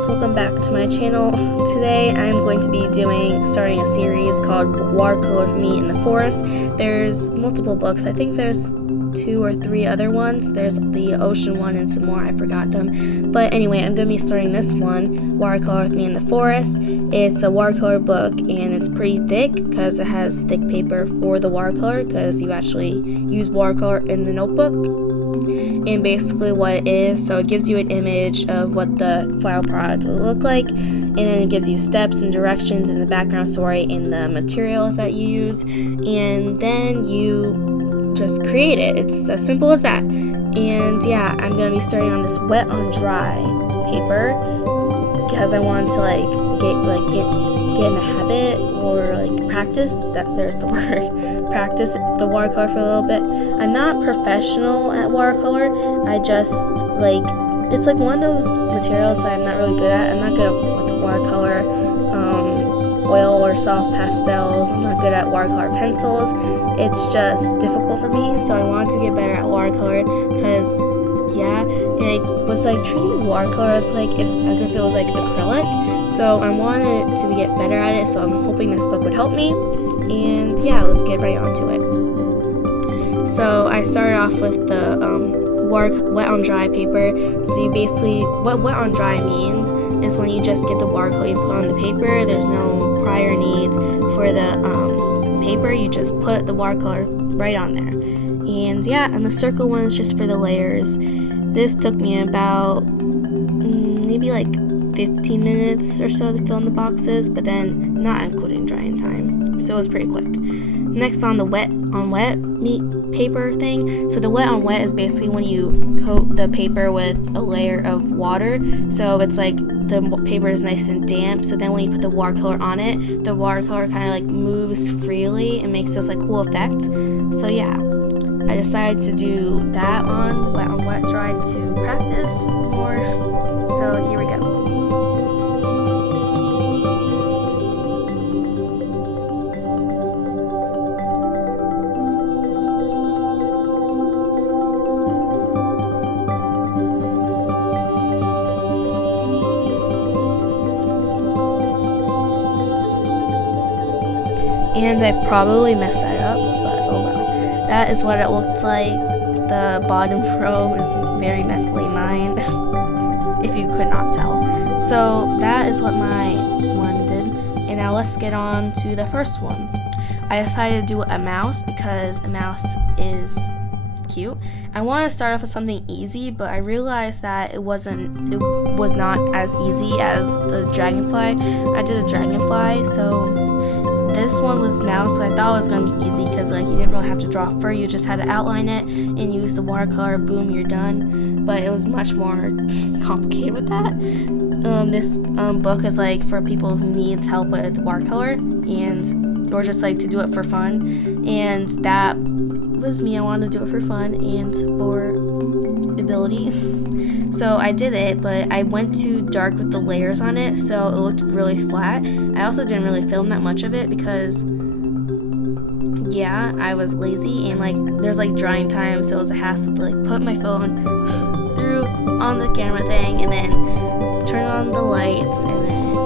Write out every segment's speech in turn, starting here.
guys, welcome back to my channel. Today I'm going to be starting a series called Watercolor with Me in the Forest. There's multiple books. I think there's 2 or 3 other ones. There's the ocean one and some more, I forgot them. But anyway, I'm going to be starting this one, Watercolor with Me in the Forest. It's a watercolor book and it's pretty thick because it has thick paper for the watercolor because you actually use watercolor in the notebook. And basically what it is, so it gives you an image of what the final product will look like, and then it gives you steps and directions and the background story and the materials that you use, and then you just create it. It's as simple as that. And yeah, I'm gonna be starting on this wet on dry paper because I want to get in the habit or practice, there's the word, practice the watercolor for a little bit. I'm not professional at watercolor. I just it's one of those materials that I'm not really good at. I'm not good with watercolor, oil or soft pastels. I'm not good at watercolor pencils. It's just difficult for me, so I wanted to get better at watercolor because it was treating watercolor as if it was acrylic. So I wanted to get better at it, so I'm hoping this book would help me. And yeah, let's get right onto it. So I started off with the wet on dry paper. So you basically, what wet on dry means is when you just get the watercolor you put on the paper. There's no prior need for the paper. You just put the watercolor right on there. And yeah, and the circle one is just for the layers. This took me about maybe 15 minutes or so to fill in the boxes, but then not including drying time, so it was pretty quick. Next on the wet on wet meat paper thing. So the wet on wet is basically when you coat the paper with a layer of water, so it's the paper is nice and damp, so then when you put the watercolor on it, the watercolor kind of moves freely and makes this cool effect. So yeah, I decided to do that on wet dry to practice more. So here we go. And I probably messed that up, but oh well. That is what it looked like. The bottom row is very messily mine, if you could not tell. So that is what my one did. And now let's get on to the first one. I decided to do a mouse because a mouse is cute. I want to start off with something easy, but I realized that it was not as easy as the dragonfly. I did a dragonfly, so this one was mouse, so I thought it was going to be easy because you didn't really have to draw fur, you just had to outline it and use the watercolor, boom, you're done. But it was much more complicated with that. This book is for people who needs help with watercolor or just to do it for fun, and that was me. I wanted to do it for fun and for ability. So I did it, but I went too dark with the layers on it, so it looked really flat. I also didn't really film that much of it because I was lazy and there's drying time, so it was a hassle to put my phone through on the camera thing and then turn on the lights and then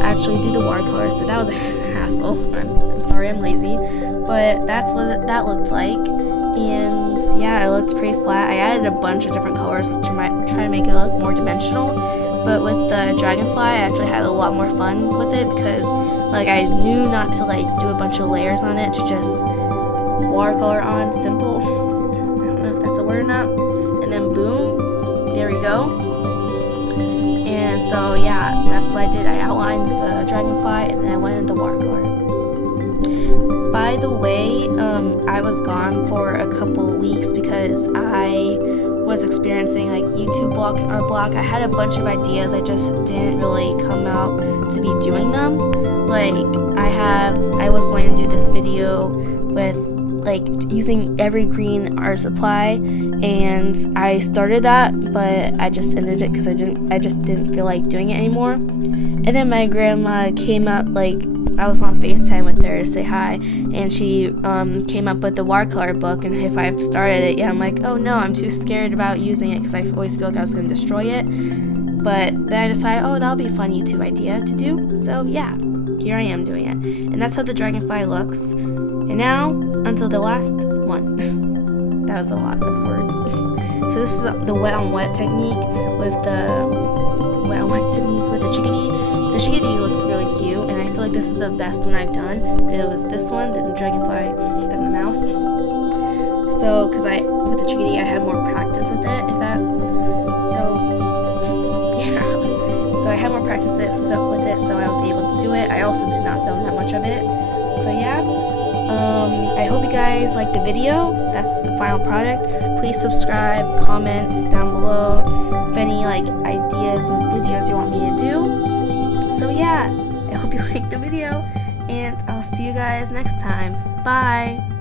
actually do the watercolor, so that was a hassle. I'm sorry, I'm lazy, but that's what that looked like. And yeah, it looked pretty flat. I added a bunch of different colors to try to make it look more dimensional, but with the dragonfly I actually had a lot more fun with it because I knew not to do a bunch of layers on it, to just watercolor on simple. I don't know if that's a word or not. And then boom, there we go. And so yeah, that's what I did. I outlined the dragonfly and then I went into watercolor. By the way, I was gone for a couple weeks because I was experiencing YouTube block. I had a bunch of ideas, I just didn't really come out to be doing them. I was going to do this video with using evergreen art supply, and I started that, but I just ended it because I just didn't feel like doing it anymore. And then my grandma came up, I was on FaceTime with her to say hi, and she came up with the watercolor book, and if I've started it yet, I'm oh no, I'm too scared about using it because I always feel I was going to destroy it. But then I decided, oh, that'll be a fun YouTube idea to do. So yeah, here I am doing it. And that's how the dragonfly looks. And now, until the last one. That was a lot of words. So this is the wet on wet technique with the chickadee. The chickadee looks really cute, and I feel like this is the best one I've done. It was this one, then the dragonfly, then the mouse. So, with the chickadee, I had more practice with it, So I had more practice with it, so I was able to do it. I also did not film that much of it. So yeah, I hope you guys liked the video. That's the final product. Please subscribe, comment down below if any ideas and videos you want me to do. So yeah, I hope you liked the video, and I'll see you guys next time. Bye!